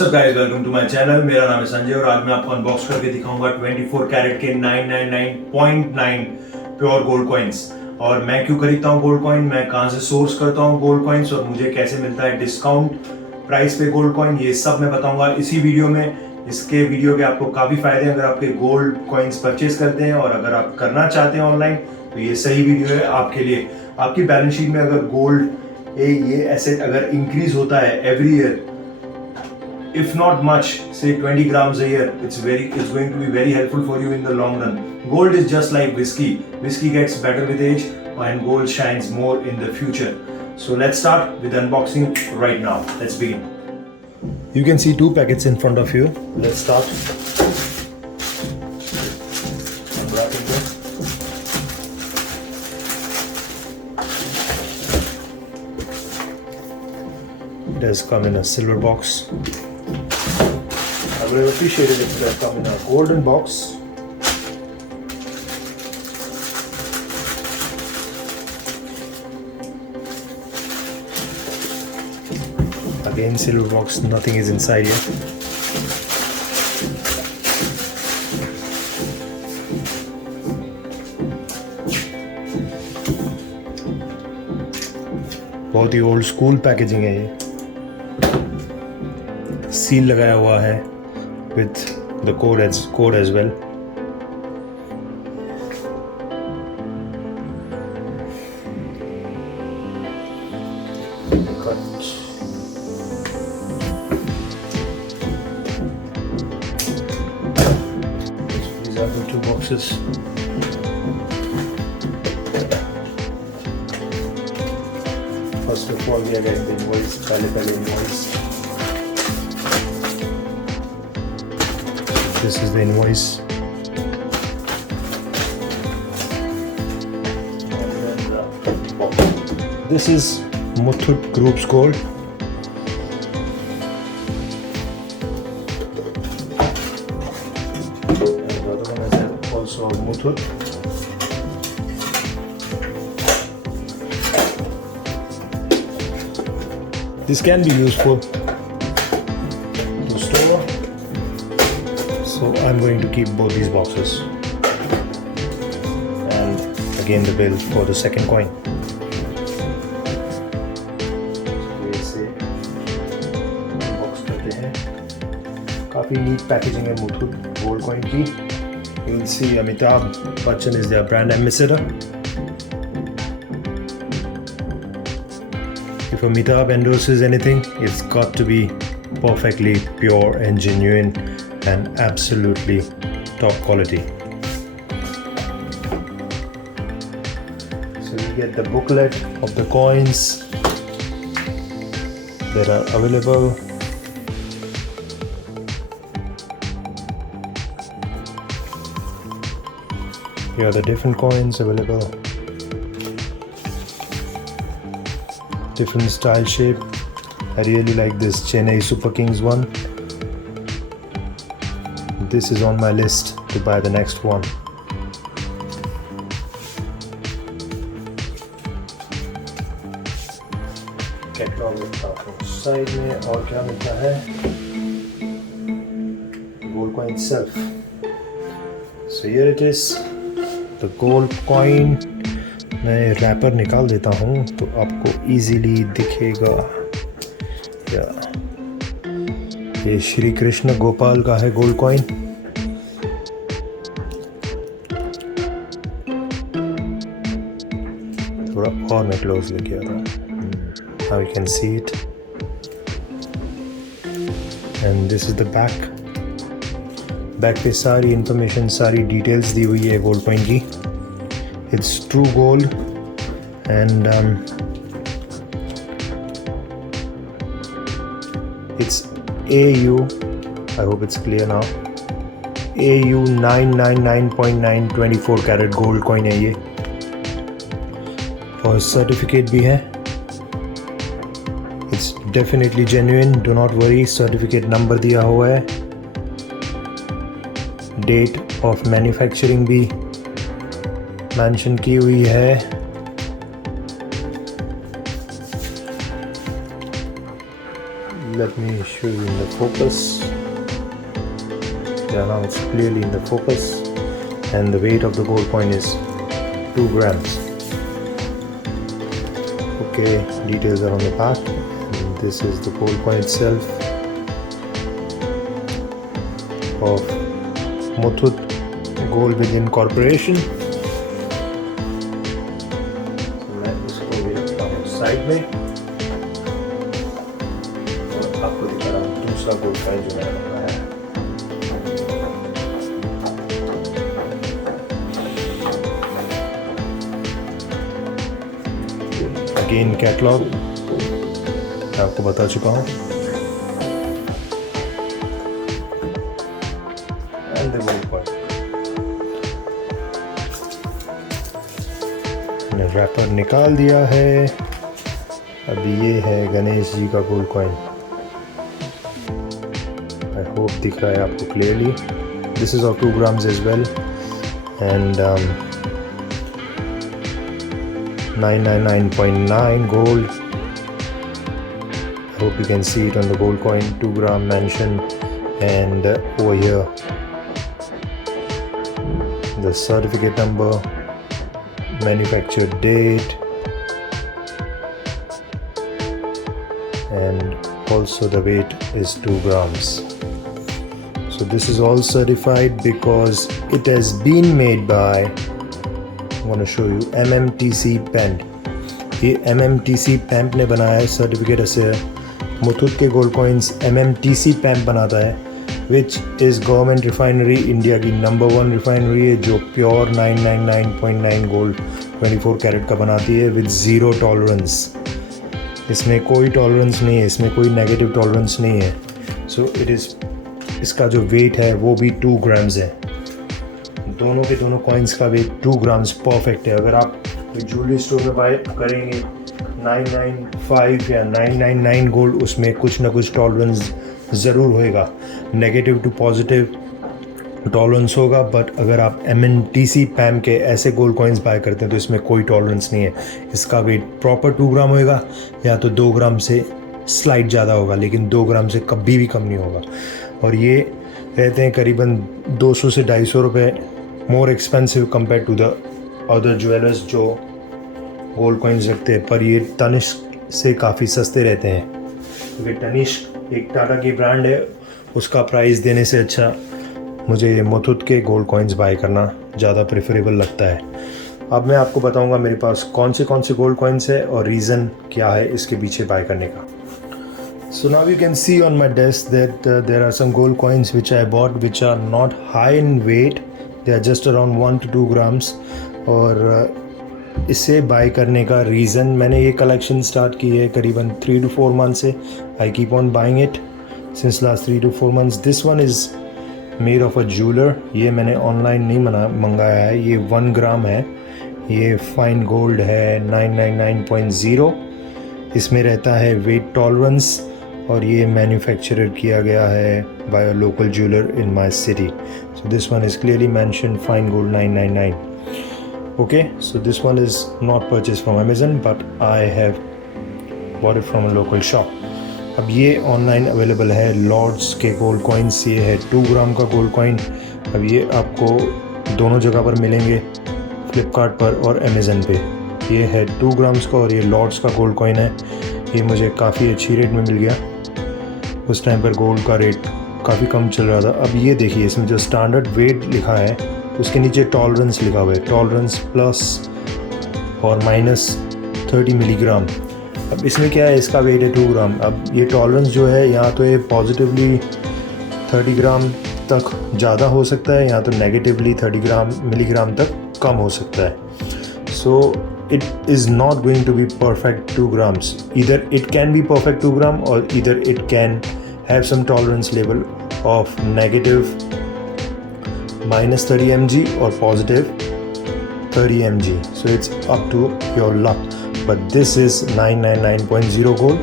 WhatsApp guys, welcome to my channel. मेरा नाम है संजय और आज मैं आपको अनबॉक्स करके दिखाऊंगा 24 कैरेट के 999.9 प्योर गोल्ड कॉइंस। और मैं क्यों खरीदता हूँ गोल्ड कॉइन, मैं कहाँ से सोर्स करता हूँ गोल्ड कॉइन्स और मुझे कैसे मिलता है डिस्काउंट प्राइस पे गोल्ड कॉइन, ये सब मैं बताऊंगा इसी वीडियो में। इसके वीडियो के आपको काफी फायदे हैं अगर आपके गोल्ड कॉइन्स परचेज करते हैं, और अगर आप करना चाहते हैं ऑनलाइन तो ये सही वीडियो है आपके लिए। आपकी बैलेंस शीट में अगर गोल्ड ये एसेट अगर इंक्रीज होता है every year, if not much, say 20 grams a year, it's going to be very helpful for you in the long run. Gold is just like whiskey. Whiskey gets better with age and gold shines more in the future. So let's start with the unboxing right now. Let's begin. You can see two packets in front of you. Let's start. Unwrapping them. It does come in a silver box. I would have appreciated if it had come in a golden box. Again, silver box, nothing is inside here. बहुत ही old school packaging है ये। Seal लगाया हुआ है with the code as well. These are the two boxes. First of all, we are getting the invoice. पहले invoice. This is the invoice. This is Muthoot Group's gold. And the other one is also Muthoot. This can be useful to store. So I'm going to keep both these boxes, and again the bill for the second coin. इसे unbox करते हैं। काफी neat packaging है Muthoot gold coin की। You will see Amitabh Bachchan is their brand ambassador. If Amitabh endorses anything, it's got to be perfectly pure and genuine and absolutely top quality. So you get the booklet of the coins that are available. Here are the different coins available, different style shape. I really like this Chennai Super Kings one. This is on my list to buy the next one. Catalogue रखता हूँ side में। और क्या मिलता है? Gold coin itself. So here it is, the gold coin. मैं wrapper निकाल देता हूँ तो आपको easily दिखेगा। ये श्री कृष्ण गोपाल का है गोल्ड कॉइन। थोड़ा और मैं क्लोज लेके आता हूँ। Now you can see it, and this is the back. Back पे सारी इंफॉर्मेशन, सारी डिटेल्स दी हुई है गोल्ड कॉइन की। It's true gold and it's AU, I hope it's clear now, AU 999.9 24 carat gold coin है ये। और सर्टिफिकेट भी है। It's definitely genuine, do not worry, certificate number दिया हुआ है, डेट ऑफ मैन्युफैक्चरिंग भी मेंशन की हुई है। let me show you in the focus. Yeah, now it's clearly in the focus, and the weight of the gold coin is 2 grams. Okay, details are on the back, and this is the gold coin itself of Muthoot Gold Within Corporation. मैं इसको भी रखता हूँ side में और आपको दिखा रहा हूँ दूसरा गोल्ड कॉइन जो मैंने बनाया है। अगेन कैटलॉग आपको बता चुका हूँ, एंड द गोल्ड कॉइन। मैंने रैपर निकाल दिया है। अभी ये है गणेश जी का गोल्ड कॉइन। आई होप दिख रहा है आपको clearly. This is of 2 grams as well, and 999.9 gold. I hope you can see it on the gold coin, 2 gram mention, and over here the certificate number, manufacture date, and also the weight is 2 grams. So this is all certified because it has been made by, I'm going to show you, MMTC PEMP. ये MMTC PEMP ने बनाया है, certificate ऐसे है। मुथूट के gold coins MMTC PEMP बनाता है, which is government refinery, India की नंबर 1 रिफाइनरी है, जो प्योर 999.9 गोल्ड 24 कैरेट का बनाती है विद ज़ीरो टॉलरेंस। इसमें कोई टॉलरेंस नहीं है, इसमें कोई नेगेटिव टॉलरेंस नहीं है। सो इट इज़, इसका जो वेट है वो भी 2 grams है। दोनों के दोनों कॉइन्स का वेट 2 grams परफेक्ट है। अगर आप ज्वेलरी स्टोर में बाय करेंगे 995 या 999 गोल्ड, उसमें कुछ ना कुछ टॉलरेंस ज़रूर होएगा, नेगेटिव टू पॉजिटिव टॉलरेंस होगा। बट अगर आप MMTC PEMP के ऐसे गोल्ड कॉइन्स बाय करते हैं तो इसमें कोई टॉलरेंस नहीं है। इसका वेट प्रॉपर 2 ग्राम होएगा, या तो 2 ग्राम से स्लाइड ज़्यादा होगा, लेकिन 2 ग्राम से कभी भी कम नहीं होगा। और ये रहते हैं करीबन 200 से 250 रुपये more expensive compare to the other jewellers जो गोल्ड कॉइन्स रखते हैं, पर ये तनिष्क से काफ़ी सस्ते रहते हैं, क्योंकि तनिष्क एक टाटा की ब्रांड है। उसका प्राइस देने से अच्छा मुझे मुथूट के गोल्ड कॉइन्स बाय करना ज़्यादा प्रेफरेबल लगता है। अब मैं आपको बताऊंगा मेरे पास कौन से गोल्ड कॉइन्स है और रीज़न क्या है इसके पीछे बाय करने का। So now you can see on my desk that there are some gold coins which I bought which are not high in weight. They are just around 1 to 2 grams. और इसे bye करने का reason, मैंने ये collection start की है करीबन 3 to 4 months से। I keep on buying it since last 3 to 4 months. This one is made of a jeweler. ये मैंने ऑनलाइन नहीं मंगाया है। ये 1 ग्राम है, ये फाइन गोल्ड है 999.0। इसमें रहता है वेट टॉलरेंस, और ये मैन्युफैक्चरर किया गया है by a local jeweller in my city. So this one is clearly mention fine gold 999। Okay, so this one is not purchase from Amazon, but I have bought it from a local shop. अब ये online available है Lords के gold coins. ये है 2 ग्राम का gold coin. अब ये आपको दोनों जगह पर मिलेंगे, फ्लिपकार्ट पर और अमेज़न पे। ये है 2 ग्राम्स का और ये लॉर्ड्स का गोल्ड कॉइन है। ये मुझे काफ़ी अच्छी रेट में मिल गया। उस टाइम पर गोल्ड का रेट काफ़ी कम चल रहा था। अब ये देखिए, इसमें जो स्टैंडर्ड वेट लिखा है उसके नीचे टॉलरेंस लिखा हुआ है, टॉलरेंस प्लस और माइनस 30 मिलीग्राम। अब इसमें क्या है, इसका वेट है 2 ग्राम। अब ये टॉलरेंस जो है, यहाँ तो ये पॉजिटिवली 30 ग्राम तक ज़्यादा हो सकता है, यहाँ तो नेगेटिवली 30 मिलीग्राम तक कम हो सकता है। सो it is not going to be perfect 2 grams. Either it can be perfect 2 gram or either it can have some tolerance level of negative minus 30 mg or positive 30 mg. So it's up to your luck. But this is 999.0 gold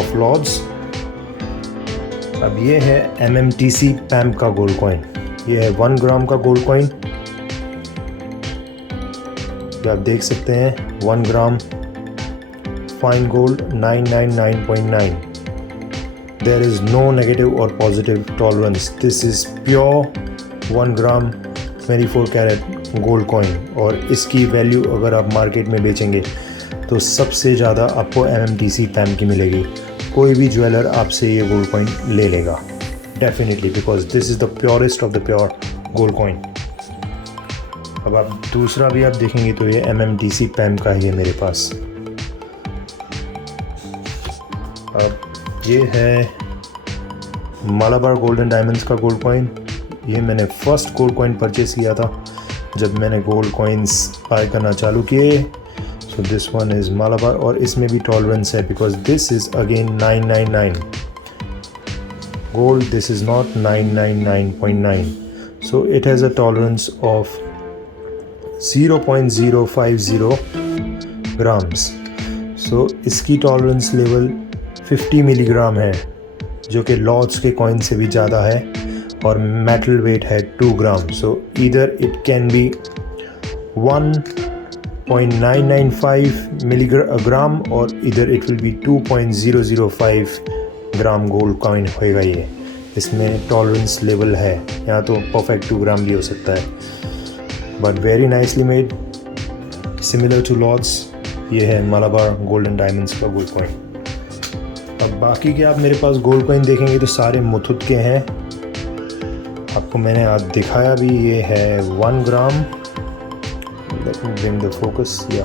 of Lords. अब ये है MMTC PEMP का gold coin. ये है 1 ग्राम का gold coin, आप देख सकते हैं 1 ग्राम fine gold 999.9। there is no negative or positive tolerance. This is pure 1 gram 24 carat gold coin, और इसकी वैल्यू अगर आप मार्केट में बेचेंगे तो सबसे ज़्यादा आपको MMTC पैम की मिलेगी. कोई भी ज्वेलर आपसे ये गोल्ड कॉइन ले लेगा definitely, because this is the purest of the pure gold coin. अब आप दूसरा भी आप देखेंगे तो ये MMTC पैम का ही है मेरे पास. अब ये है मालाबार गोल्डन डायमंड्स का गोल्ड कॉइन. ये मैंने फर्स्ट गोल्ड कॉइन परचेस किया था जब मैंने गोल्ड कॉइन्स बाय करना चालू किए. सो दिस वन इज़ मालाबार, और इसमें भी टॉलरेंस है because this is again 999 gold. This is not 999.9. So it has a tolerance of 0.050 grams. So इसकी टॉलरेंस लेवल 50 मिलीग्राम है, जो कि लॉट्स के कॉइन से भी ज़्यादा है, और मेटल वेट है 2 gram. So either it can be 1.995 milligram और इधर it will be 2.005 gram gold coin होएगा. ये इसमें टॉलरेंस लेवल है, यहाँ तो परफेक्ट 2 ग्राम भी हो सकता है, but very nicely made, similar to Lords. ये है मालाबार गोल्डन डायमंड्स का गोल्ड कॉइन. अब बाकी के आप मेरे पास गोल्ड कॉइन देखेंगे तो सारे मुथुट के हैं. आपको मैंने आज दिखाया भी, ये है 1 gram. Let me bring the focus. या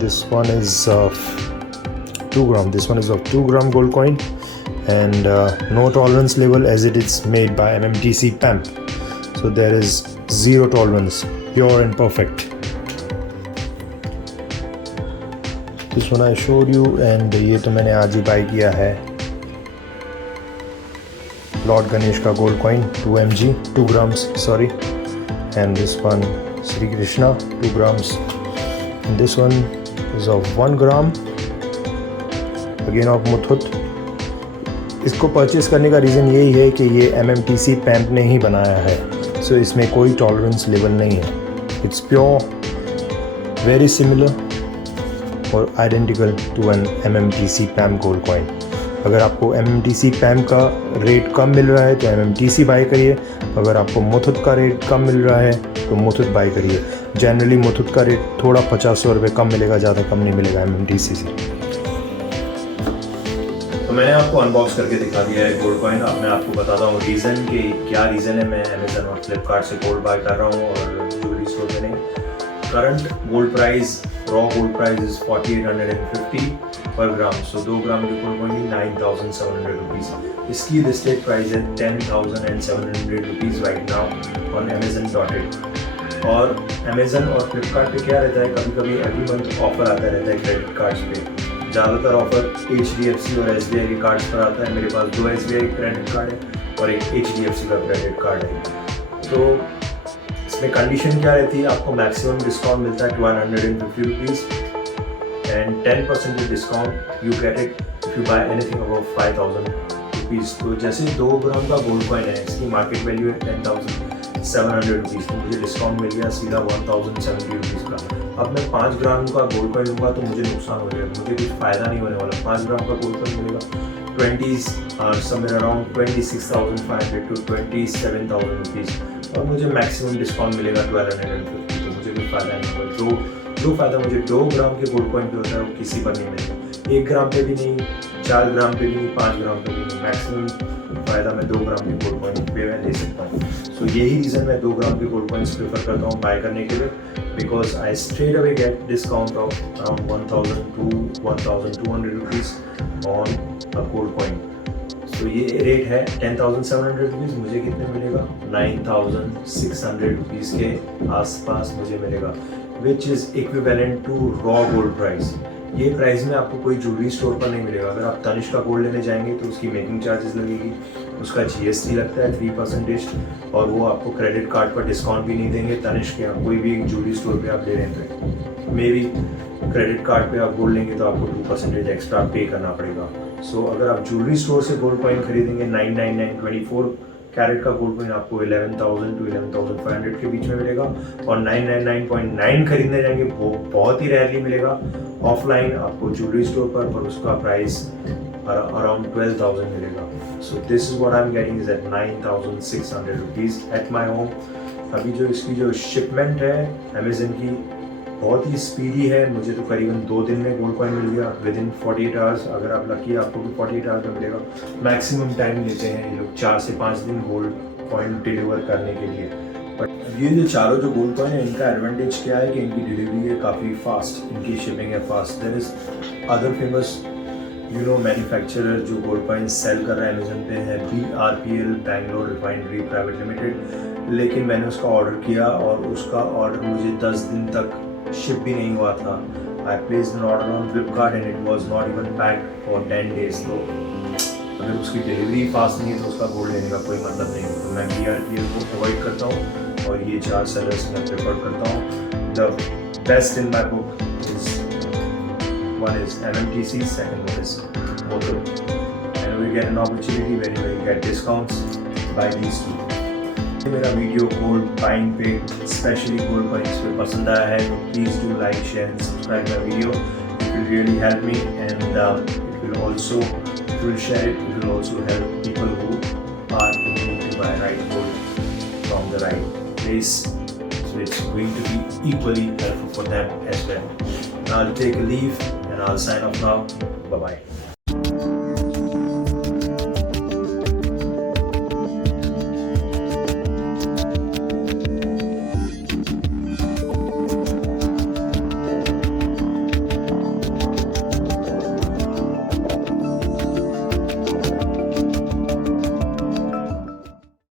this one is 2 gram. This one is of 2 gram gold coin, and no tolerance level as it is made by MMTC PAM. So there is zero tolerance, pure and perfect. This one I showed you, and ये तो मैंने आज ही buy किया है. Lord Ganesh का gold coin 2 grams, sorry. And this one Sri Krishna 2 grams. And this one is of 1 gram. Again of Muthoot. इसको purchase करने का रीज़न यही है कि ये MMTC पैम्प ने ही बनाया है. सो इसमें कोई टॉलरेंस लेवल नहीं है. इट्स प्योर, वेरी सिमिलर और identical to an MMTC PAMP gold coin. अगर आपको MMTC पैम्प का रेट कम मिल रहा है तो MMTC बाय करिए. अगर आपको मुथुट का रेट कम मिल रहा है तो मुथुट बाय करिए. जनरली मुथुट का रेट थोड़ा 50-100 रुपये कम मिलेगा, ज़्यादा कम नहीं मिलेगा MMTC से. तो मैंने आपको अनबॉक्स करके दिखा दिया है गोल्ड कॉइन. अब मैं आपको बताता हूँ रीज़न कि क्या रीज़न है मैं अमेजन और फ्लिपकार्ट से गोल्ड बाय कर रहा हूँ और ज्वेलरी स्टोर में नहीं. Current gold price, raw gold price is 4850 पर ग्राम. सो 2 ग्राम की गोल्ड कॉइन की 9700 रुपीज़. इसकी लिस्टेड प्राइस है 10,700 rupees right now on amazon.in. और अमेजन और फ्लिपकार्ट पे क्या रहता है, कभी कभी एवरी मंथ ऑफर आता रहता है क्रेडिट कार्ड्स पे. ज़्यादातर ऑफर HDFC और SBI के कार्ड्स पर आता है. मेरे पास 2 SBI क्रेडिट कार्ड है और एक HDFC का क्रेडिट कार्ड है. तो इसमें कंडीशन क्या रहती है, आपको मैक्सिमम डिस्काउंट मिलता है 1250 rupees and 10% discount you get it if you buy anything above 5000 rupees. तो जैसे 2 ग्राम का गोल्ड कॉइन है, इसकी मार्केट वैल्यू है 10,700 रुपीज़, तो मुझे डिस्काउंट मिल गया सीधा 1070 रुपीज़ का. अब मैं 5 ग्राम का गोल्ड कॉइन लूँगा तो मुझे नुकसान हो जाएगा, मुझे कुछ फ़ायदा नहीं होने वाला. 5 ग्राम का गोल्ड कॉइन मिलेगा 20 अराउंड 26,500 to 27,000 रुपीज़, और मुझे मैक्सिमम डिस्काउंट मिलेगा 1250. तो मुझे कोई फ़ायदा नहीं होगा. जो फ़ायदा मुझे 2 ग्राम के गोल्ड कॉइन पे होता है वो किसी पर नहीं मिलेगा. 1 ग्राम पे भी नहीं, 4 ग्राम पे भी नहीं, 5 ग्राम पे भी नहीं. मैक्सिमम फ़ायदा मैं 2 ग्राम के गोल्ड कॉइन पे मैं ले सकता हूँ. सो यही रीज़न मैं 2 ग्राम के गोल्ड कॉइन्स प्रेफर करता हूँ बाय करने के लिए, because I straight away get discount of around 1,000 to 1,200 rupees on a gold coin. So ये रेट है 10,700 रुपीज़. मुझे कितने मिलेगा 9,600 रुपीज़ के आसपास मुझे मिलेगा, which is equivalent to raw gold price. ये प्राइस में आपको कोई ज्वेलरी स्टोर पर नहीं मिलेगा. अगर आप तनिष्क का गोल्ड लेने जाएंगे तो उसकी मेकिंग चार्जेस लगेगी, उसका GST लगता है 3%, और वो आपको क्रेडिट कार्ड पर डिस्काउंट भी नहीं देंगे. तनिष्क या कोई भी ज्वेलरी स्टोर पे आप ले रहे हैं तो मे बी क्रेडिट कार्ड पे आप गोल्ड लेंगे तो आपको 2% एक्स्ट्रा पे करना पड़ेगा. सो अगर आप ज्वेलरी स्टोर से गोल्ड कॉइन खरीदेंगे 999 कैरेट का गोल्ड कॉइन आपको 11,000 to 11,500 के बीच में मिलेगा, और 999.9 खरीदने जाएंगे वो बहुत ही रेयरली मिलेगा ऑफलाइन आपको ज्वेलरी स्टोर पर उसका प्राइस around 12,000 मिलेगा. So this is what I'm getting is at 9,600 rupees at my home. अभी जो इसकी जो शिपमेंट है अमेजन की बहुत ही स्पीडी है. मुझे तो करीबन 2 दिन में गोल्ड कॉइन मिल गया विद इन 48 आवर्स. अगर आप लकी है आपको भी 48 आवर्स में मिलेगा. मैक्सिमम टाइम लेते हैं ये लोग 4 से 5 दिन गोल्ड कॉइन डिलीवर करने के लिए. बट ये जो चारों जो गोल्ड कॉइन है इनका एडवांटेज क्या है कि इनकी डिलीवरी है काफ़ी फास्ट, इनकी शिपिंग है fast. There is other famous manufacturer जो गोल्ड कॉइन सेल कर रहा है अमेजन पे है BRPL Bangalore refinery private limited. लेकिन मैंने उसका ऑर्डर किया और उसका ऑर्डर मुझे 10 दिन तक शिप भी नहीं हुआ था. I placed an order on Flipkart and it was not even packed for 10 days. तो अगर उसकी डिलीवरी फास्ट नहीं है तो उसका गोल्ड लेने का कोई मतलब नहीं. तो मैं BRPL को अवॉइड करता हूँ और ये 4 सेलर्स मैं प्रेफर करता हूँ. The best in my book is one is MMTC, second one is Motul. And we get an opportunity whenever you get discounts, buy these two. मेरा वीडियो गोल्ड बाइंग पे specially gold coins पे पसंद आया है तो please do like share and subscribe my video. It will really help me and it will also share it. It will also help people who are looking to buy right gold from the right place. So it's going to be equally helpful for them as well. I'll take a leave and I'll sign off now. Bye bye.